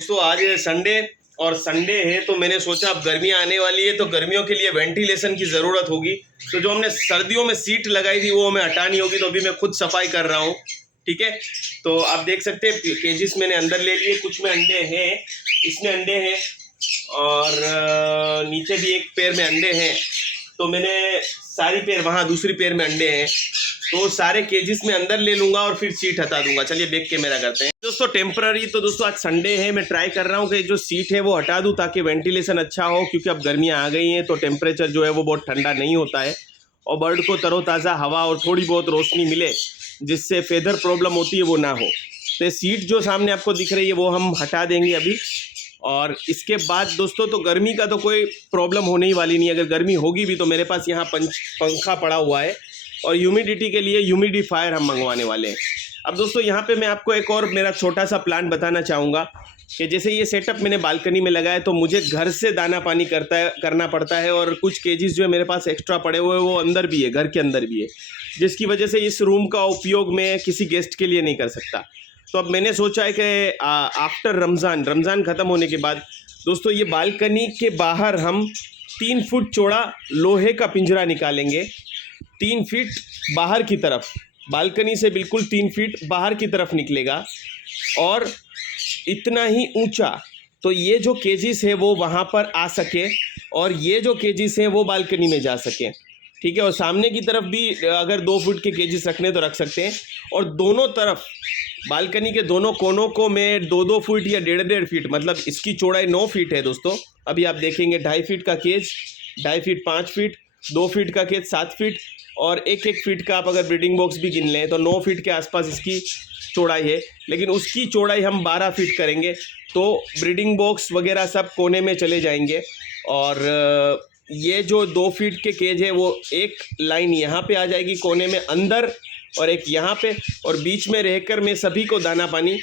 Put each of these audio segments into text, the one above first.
दोस्तों आज संडे और संडे है तो मैंने सोचा अब गर्मियाँ आने वाली है तो गर्मियों के लिए वेंटिलेशन की ज़रूरत होगी। तो जो हमने सर्दियों में सीट लगाई थी वो हमें हटानी होगी, तो अभी मैं खुद सफाई कर रहा हूँ। ठीक है, तो आप देख सकते हैं केजिस मैंने अंदर ले लिए, कुछ में अंडे हैं, इसमें अंडे हैं और नीचे भी एक पेड़ में अंडे हैं। तो मैंने सारी पेड़, वहाँ दूसरी पेड़ में अंडे हैं, तो सारे केजिस में अंदर ले लूंगा और फिर सीट हटा दूंगा। चलिए बैक कैमरा करते हैं दोस्तों टेम्पररी। तो दोस्तों आज संडे है, मैं ट्राई कर रहा हूँ कि जो सीट है वो हटा दूं ताकि वेंटिलेशन अच्छा हो, क्योंकि अब गर्मियाँ आ गई हैं तो टेम्परेचर जो है वो बहुत ठंडा नहीं होता है और बर्ड को तरोताज़ा हवा और थोड़ी बहुत रोशनी मिले जिससे फेदर प्रॉब्लम होती है वो ना हो। तो ये सीट जो सामने आपको दिख रही है वो हम हटा देंगे अभी, और इसके बाद दोस्तों तो गर्मी का तो कोई प्रॉब्लम होने ही वाली नहीं। अगर गर्मी होगी भी तो मेरे पास यहाँ पंखा पड़ा हुआ है और ह्यूमिडिटी के लिए ह्यूमिडिफायर हम मंगवाने वाले हैं। अब दोस्तों यहाँ पे मैं आपको एक और मेरा छोटा सा प्लान बताना चाहूँगा कि जैसे ये सेटअप मैंने बालकनी में लगाया तो मुझे घर से दाना पानी करना पड़ता है, और कुछ केजीज जो है मेरे पास एक्स्ट्रा पड़े हुए वो अंदर भी है, घर के अंदर भी है, जिसकी वजह से इस रूम का उपयोग मैं किसी गेस्ट के लिए नहीं कर सकता। तो अब मैंने सोचा है कि आफ्टर रमज़ान ख़त्म होने के बाद दोस्तों ये बालकनी के बाहर हम 3 फुट चौड़ा लोहे का पिंजरा निकालेंगे, 3 फीट बाहर की तरफ, बालकनी से बिल्कुल 3 फीट बाहर की तरफ निकलेगा और इतना ही ऊंचा, तो ये जो केजिस है वो वहाँ पर आ सके और ये जो केजिस हैं वो बालकनी में जा सके। ठीक है, और सामने की तरफ भी अगर 2 फुट के केजिस रखने तो रख सकते हैं, और दोनों तरफ बालकनी के दोनों कोनों को मैं 2-2 फुट या 1.5-1.5 फीट, मतलब इसकी चौड़ाई 9 फीट है दोस्तों। अभी आप देखेंगे 2.5 फीट का केज, 2.5 फीट 5 फीट, 2 फीट का केज 7 फीट और 1-1 फीट का आप अगर ब्रीडिंग बॉक्स भी गिन लें तो 9 फीट के आसपास इसकी चौड़ाई है, लेकिन उसकी चौड़ाई हम 12 फीट करेंगे। तो ब्रीडिंग बॉक्स वगैरह सब कोने में चले जाएंगे, और ये जो 2 फीट के केज है वो एक लाइन यहाँ पे आ जाएगी कोने में अंदर, और एक यहाँ पे, और बीच में रहकर मैं सभी को दाना पानी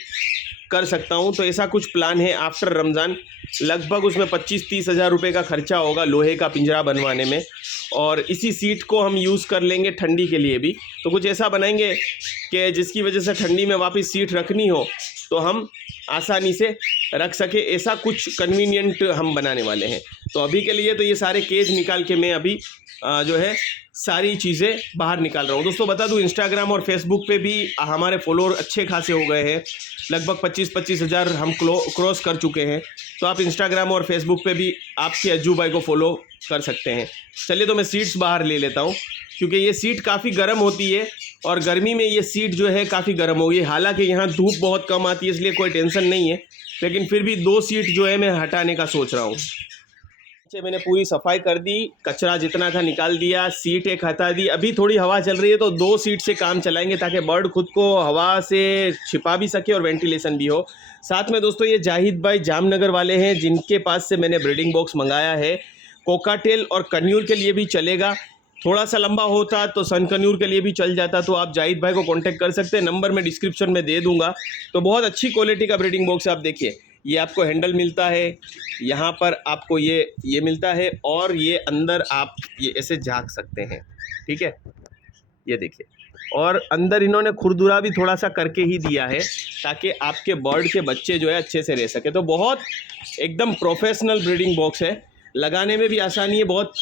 कर सकता हूँ। तो ऐसा कुछ प्लान है आफ्टर रमज़ान। लगभग उसमें 25-30 हज़ार रुपये का खर्चा होगा लोहे का पिंजरा बनवाने में, और इसी सीट को हम यूज़ कर लेंगे ठंडी के लिए भी। तो कुछ ऐसा बनाएंगे कि जिसकी वजह से ठंडी में वापस सीट रखनी हो तो हम आसानी से रख सके, ऐसा कुछ कन्वीनियंट हम बनाने वाले हैं। तो अभी के लिए तो ये सारे केज निकाल के मैं अभी जो है सारी चीज़ें बाहर निकाल रहा हूँ। दोस्तों बता दूँ इंस्टाग्राम और फेसबुक पे भी हमारे फॉलोअर अच्छे खासे हो गए हैं, लगभग 25-25 हज़ार हम क्रॉस कर चुके हैं। तो आप इंस्टाग्राम और फेसबुक पे भी आपके अज्जू भाई को फॉलो कर सकते हैं। चलिए तो मैं सीट्स बाहर ले लेता हूँ, क्योंकि ये सीट काफ़ी गर्म होती है और गर्मी में ये सीट जो है काफ़ी गर्म होगी। हालांकि यहाँ धूप बहुत कम आती है इसलिए कोई टेंशन नहीं है, लेकिन फिर भी 2 सीट जो है मैं हटाने का सोच रहा हूँ। मैंने पूरी सफाई कर दी, कचरा जितना था निकाल दिया, सीट एक हटा दी। अभी थोड़ी हवा चल रही है तो 2 सीट से काम चलाएंगे ताकि बर्ड खुद को हवा से छिपा भी सके और वेंटिलेशन भी हो। साथ में दोस्तों ये जाहिद भाई जामनगर वाले हैं जिनके पास से मैंने ब्रीडिंग बॉक्स मंगाया है। कोकाटेल और कन्यूर के लिए भी चलेगा, थोड़ा सा लंबा होता तो सन कन्यूर के लिए भी चल जाता, तो आप जाहिद भाई को कांटेक्ट कर सकते हैं, नंबर मैं डिस्क्रिप्शन में दे दूंगा। तो बहुत अच्छी क्वालिटी का ब्रीडिंग बॉक्स है। आप देखिए ये आपको हैंडल मिलता है, यहाँ पर आपको ये मिलता है, और ये अंदर आप ये ऐसे झाँक सकते हैं। ठीक है, ये देखिए, और अंदर इन्होंने खुरदुरा भी थोड़ा सा करके ही दिया है ताकि आपके बर्ड के बच्चे जो है अच्छे से रह सके। तो बहुत एकदम प्रोफेशनल ब्रीडिंग बॉक्स है, लगाने में भी आसानी है, बहुत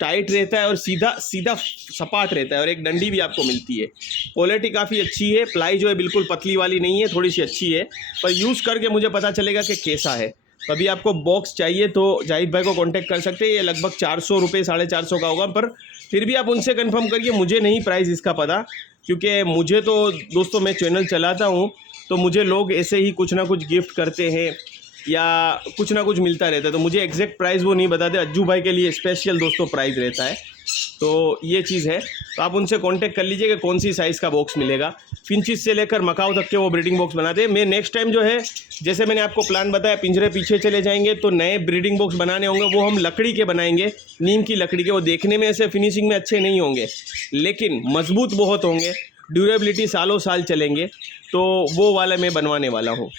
टाइट रहता है और सीधा सीधा सपाट रहता है, और एक डंडी भी आपको मिलती है। क्वालिटी काफ़ी अच्छी है, प्लाई जो है बिल्कुल पतली वाली नहीं है, थोड़ी सी अच्छी है, पर यूज़ करके मुझे पता चलेगा कि कैसा है। तो अभी आपको बॉक्स चाहिए तो जाहिद भाई को कांटेक्ट कर सकते हैं। ये लगभग 400 रुपये 450 का होगा, पर फिर भी आप उनसे कंफर्म करिए, मुझे नहीं प्राइस इसका पता, क्योंकि मुझे तो दोस्तों मैं चैनल चलाता हूँ तो मुझे लोग ऐसे ही कुछ ना कुछ गिफ्ट करते हैं या कुछ ना कुछ मिलता रहता है, तो मुझे एग्जैक्ट प्राइस वो नहीं बताते। अज्जू भाई के लिए स्पेशल दोस्तों प्राइस रहता है, तो ये चीज़ है। तो आप उनसे कांटेक्ट कर लीजिए कि कौन सी साइज़ का बॉक्स मिलेगा। फिंचिस से लेकर मकाऊ तक के वो ब्रीडिंग बॉक्स बनाते हैं। मैं नेक्स्ट टाइम जो है, जैसे मैंने आपको प्लान बताया, पिंजरे पीछे चले जाएंगे तो नए ब्रीडिंग बॉक्स बनाने होंगे, वो हम लकड़ी के बनाएंगे, नीम की लकड़ी के। वो देखने में ऐसे फिनिशिंग में अच्छे नहीं होंगे लेकिन मजबूत बहुत होंगे, ड्यूरेबिलिटी सालों साल चलेंगे, तो वो वाला मैं बनवाने वाला हूँ।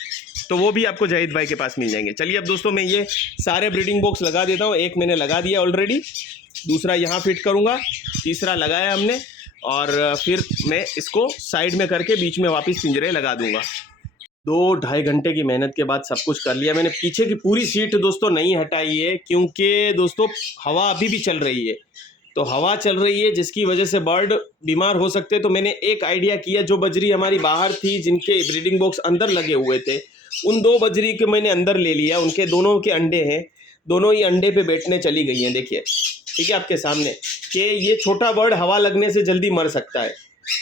तो वो भी आपको जाहिद भाई के पास मिल जाएंगे। चलिए अब दोस्तों मैं ये सारे ब्रीडिंग बॉक्स लगा देता हूँ। एक मैंने लगा दिया ऑलरेडी, दूसरा यहाँ फिट करूँगा, तीसरा लगाया हमने, और फिर मैं इसको साइड में करके बीच में वापस पिंजरे लगा दूँगा। 2-2.5 घंटे की मेहनत के बाद सब कुछ कर लिया मैंने। पीछे की पूरी सीट दोस्तों नहीं हटाई है, क्योंकि दोस्तों हवा अभी भी चल रही है। तो हवा चल रही है जिसकी वजह से बर्ड बीमार हो सकते हैं। तो मैंने एक आइडिया किया, जो बजरी हमारी बाहर थी जिनके ब्रीडिंग बॉक्स अंदर लगे हुए थे, उन 2 बजरी के मैंने अंदर ले लिया। उनके दोनों के अंडे हैं, दोनों ही अंडे पे बैठने चली गई हैं, देखिए ठीक है आपके सामने, कि ये छोटा बर्ड हवा लगने से जल्दी मर सकता है।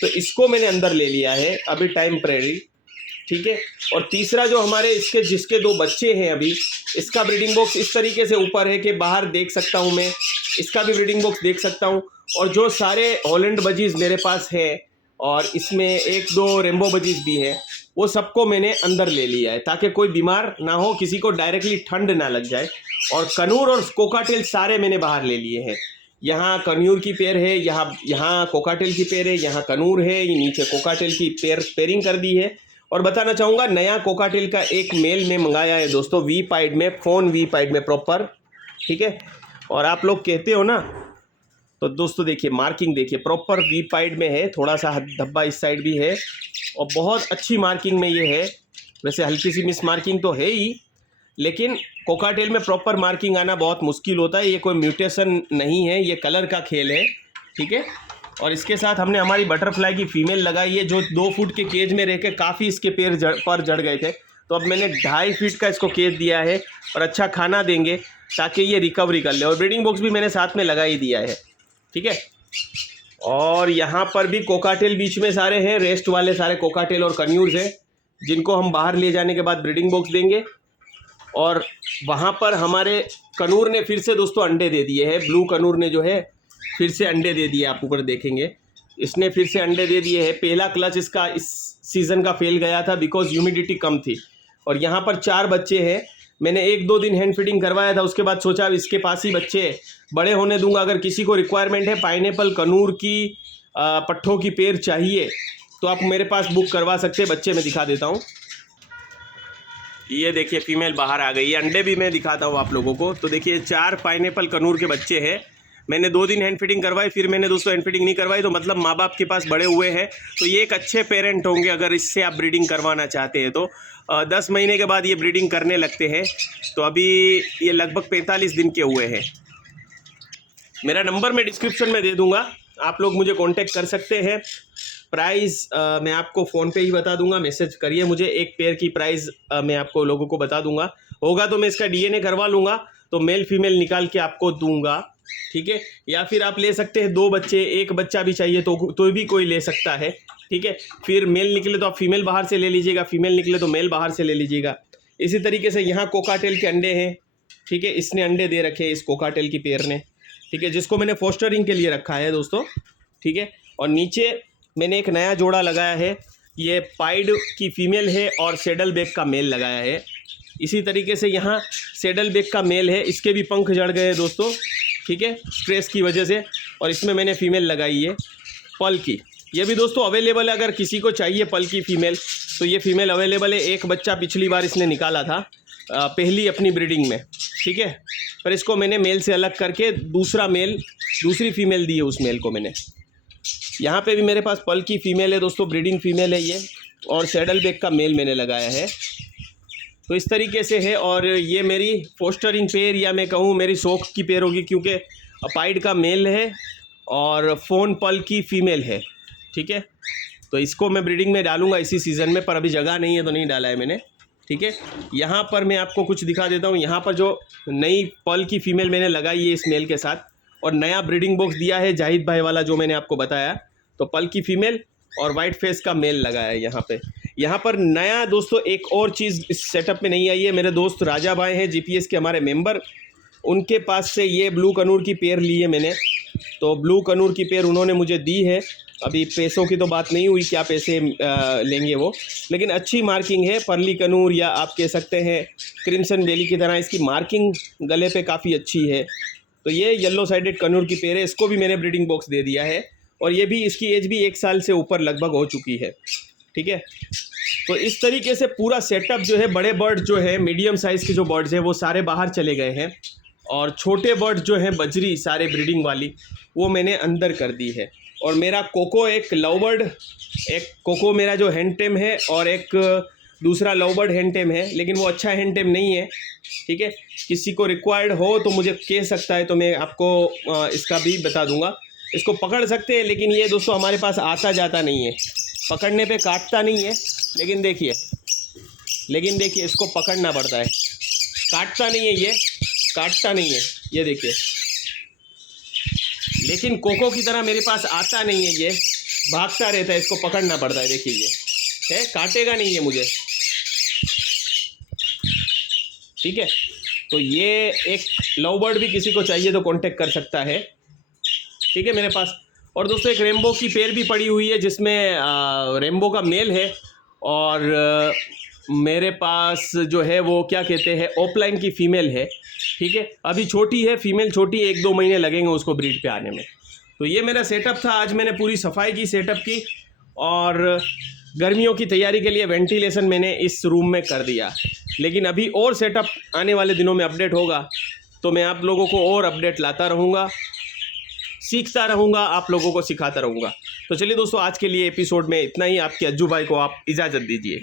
तो इसको मैंने अंदर ले लिया है अभी टेम्परेरी, ठीक है। और तीसरा जो हमारे इसके जिसके 2 बच्चे हैं अभी, इसका ब्रीडिंग बॉक्स इस तरीके से ऊपर है कि बाहर देख सकता हूँ मैं, इसका भी ब्रीडिंग बॉक्स देख सकता हूँ। और जो सारे हॉलैंड बजीज मेरे पास है, और इसमें 1-2 रेम्बो बजीज भी है, वो सबको मैंने अंदर ले लिया है ताकि कोई बीमार ना हो, किसी को डायरेक्टली ठंड ना लग जाए। और कनूर और कोकाटेल सारे मैंने बाहर ले लिए हैं। यहाँ कन्यूर की पेयर है, यहाँ कोकाटेल की पेयर है, यहाँ कनूर है, ये नीचे कोकाटेल की पेयरिंग कर दी है। और बताना चाहूँगा, नया कोकाटेल का एक मेल में मंगाया है दोस्तों, वी पाइड में, फोन वी पाइड में प्रॉपर, ठीक है। और आप लोग कहते हो ना, तो दोस्तों देखिए मार्किंग देखिए, प्रॉपर वी पाइड में है, थोड़ा सा धब्बा इस साइड भी है, और बहुत अच्छी मार्किंग में ये है। वैसे हल्की सी मिस मार्किंग तो है ही, लेकिन कोकाटेल में प्रॉपर मार्किंग आना बहुत मुश्किल होता है। ये कोई म्यूटेशन नहीं है, ये कलर का खेल है, ठीक है। और इसके साथ हमने हमारी बटरफ्लाई की फीमेल लगाई है, जो 2 फुट के केज में रह के काफ़ी इसके पैर पर जड़ गए थे। तो अब मैंने 2.5 फीट का इसको केज दिया है, और अच्छा खाना देंगे ताकि ये रिकवरी कर ले। और ब्रीडिंग बॉक्स भी मैंने साथ में लगा ही दिया है, ठीक है। और यहाँ पर भी कोकाटेल बीच में सारे हैं, रेस्ट वाले सारे कोकाटेल और कन्यूर्स हैं, जिनको हम बाहर ले जाने के बाद ब्रीडिंग बॉक्स देंगे। और वहाँ पर हमारे कनूर ने फिर से दोस्तों अंडे दे दिए हैं, ब्लू कनूर ने जो है फिर से अंडे दे दिए, आप ऊपर देखेंगे इसने फिर से अंडे दे दिए हैं। पहला क्लच इसका इस सीज़न का फेल गया था बिकॉज ह्यूमिडिटी कम थी। और यहाँ पर 4 बच्चे हैं, मैंने 1-2 दिन हैंड फीडिंग करवाया था, उसके बाद सोचा अब इसके पास ही बच्चे बड़े होने दूंगा। अगर किसी को रिक्वायरमेंट है पाइनएप्पल कनूर की पट्ठों की पेड़ चाहिए तो आप मेरे पास बुक करवा सकते हैं। बच्चे मैं दिखा देता हूँ, ये देखिए फीमेल बाहर आ गई है, अंडे भी मैं दिखाता हूँ आप लोगों को। तो देखिए 4 पाइनएप्पल कनूर के बच्चे हैं। मैंने 2 दिन हैंड फीडिंग करवाई, फिर मैंने दोस्तों हैंड फीडिंग नहीं करवाई, तो मतलब माँ बाप के पास बड़े हुए हैं। तो ये एक अच्छे पेरेंट होंगे अगर इससे आप ब्रीडिंग करवाना चाहते हैं तो। 10 महीने के बाद ये ब्रीडिंग करने लगते हैं, तो अभी ये लगभग 45 दिन के हुए हैं। मेरा नंबर मैं डिस्क्रिप्शन में दे दूँगा, आप लोग मुझे कॉन्टेक्ट कर सकते हैं। प्राइस मैं आपको फ़ोन पे ही बता दूंगा, मैसेज करिए मुझे, एक पेयर की प्राइस मैं आपको लोगों को बता दूंगा। होगा तो मैं इसका डीएनए करवा लूँगा, तो मेल फीमेल निकाल के आपको दूंगा, ठीक है। या फिर आप ले सकते हैं 2 बच्चे, 1 बच्चा भी चाहिए तो भी कोई ले सकता है, ठीक है। फिर मेल निकले तो आप फीमेल बाहर से ले लीजिएगा, फीमेल निकले तो मेल बाहर से ले लीजिएगा। इसी तरीके से यहाँ कोकाटेल के अंडे हैं, ठीक है, इसने अंडे दे रखे हैं इस कोकाटेल की पेयर ने, ठीक है, जिसको मैंने फोस्टरिंग के लिए रखा है दोस्तों, ठीक है। और नीचे मैंने एक नया जोड़ा लगाया है, ये पाइड की फीमेल है और सेडल बैक का मेल लगाया है। इसी तरीके से यहाँ सेडल बैक का मेल है, इसके भी पंख जड़ गए दोस्तों, ठीक है, स्ट्रेस की वजह से। और इसमें मैंने फीमेल लगाई है पल की, ये भी दोस्तों अवेलेबल है, अगर किसी को चाहिए पल की फ़ीमेल तो ये फ़ीमेल अवेलेबल है। एक बच्चा पिछली बार इसने निकाला था पहली अपनी ब्रीडिंग में, ठीक है, पर इसको मैंने मेल से अलग करके दूसरी फ़ीमेल दी है, उस मेल को मैंने। यहाँ पे भी मेरे पास पल की फ़ीमेल है दोस्तों, ब्रीडिंग फ़ीमेल है ये, और सैडल बैक का मेल मैंने लगाया है। तो इस तरीके से है, और ये मेरी फोस्टरिंग पेयर या मैं कहूँ मेरी शौक की पेयर होगी, क्योंकि अपाइड का मेल है और फोन पल की फ़ीमेल है, ठीक है। तो इसको मैं ब्रीडिंग में डालूंगा इसी सीज़न में, पर अभी जगह नहीं है तो नहीं डाला है मैंने, ठीक है। यहाँ पर मैं आपको कुछ दिखा देता हूँ, यहाँ पर जो नई पल की फ़ीमेल मैंने लगाई है इस मेल के साथ, और नया ब्रीडिंग बॉक्स दिया है जाहिद भाई वाला जो मैंने आपको बताया, तो पल की फ़ीमेल और वाइट फेस का मेल लगाया है यहाँ पे। यहाँ पर नया दोस्तों एक और चीज़ इस सेटअप में नहीं आई है, मेरे दोस्त राजा भाई हैं जीपीएस के हमारे मेंबर, उनके पास से ये ब्लू कनूर की पेयर ली है मैंने। तो ब्लू कनूर की पेयर उन्होंने मुझे दी है, अभी पैसों की तो बात नहीं हुई क्या पैसे लेंगे वो, लेकिन अच्छी मार्किंग है, परली कनूर या आप कह सकते हैं क्रिम्सन बेली की तरह इसकी मार्किंग गले पे काफ़ी अच्छी है। तो ये येलो साइडेड कनूर की पेयर है, इसको भी मैंने ब्रीडिंग बॉक्स दे दिया है, और ये भी इसकी एज भी 1 साल से ऊपर लगभग हो चुकी है, ठीक है। तो इस तरीके से पूरा सेटअप जो है, बड़े बर्ड जो है मीडियम साइज़ के जो बर्ड्स हैं वो सारे बाहर चले गए हैं, और छोटे बर्ड जो हैं बजरी सारे ब्रीडिंग वाली वो मैंने अंदर कर दी है। और मेरा कोको एक लव बर्ड, एक कोको मेरा जो हैंड टेम है, और एक दूसरा लवबर्ड हैंड-टेम है, लेकिन वो अच्छा हैंड-टेम नहीं है, ठीक है। किसी को रिक्वायर्ड हो तो मुझे कह सकता है, तो मैं आपको इसका भी बता दूंगा। इसको पकड़ सकते हैं, लेकिन ये दोस्तों हमारे पास आता जाता नहीं है, पकड़ने पे काटता नहीं है, लेकिन देखिए इसको पकड़ना पड़ता है, काटता नहीं है, ये काटता नहीं है, ये देखिए। लेकिन कोको की तरह मेरे पास आता नहीं है, ये भागता रहता है, इसको पकड़ना पड़ता है। देखिए ये है, काटेगा नहीं है मुझे, ठीक है। तो ये एक लवबर्ड भी किसी को चाहिए तो कांटेक्ट कर सकता है, ठीक है मेरे पास। और दोस्तों एक रेम्बो की पेयर भी पड़ी हुई है, जिसमें रेम्बो का मेल है, और मेरे पास जो है वो क्या कहते हैं, ऑफलाइन की फ़ीमेल है, ठीक है। अभी छोटी है, फीमेल छोटी, 1-2 महीने लगेंगे उसको ब्रीड पे आने में। तो ये मेरा सेटअप था। आज मैंने पूरी सफाई की, सेटअप की, और गर्मियों की तैयारी के लिए वेंटिलेशन मैंने इस रूम में कर दिया। लेकिन अभी और सेटअप आने वाले दिनों में अपडेट होगा, तो मैं आप लोगों को और अपडेट लाता रहूँगा, सीखता रहूँगा, आप लोगों को सिखाता रहूँगा। तो चलिए दोस्तों, आज के लिए एपिसोड में इतना ही। आपके अज्जू भाई को आप इजाज़त दीजिए।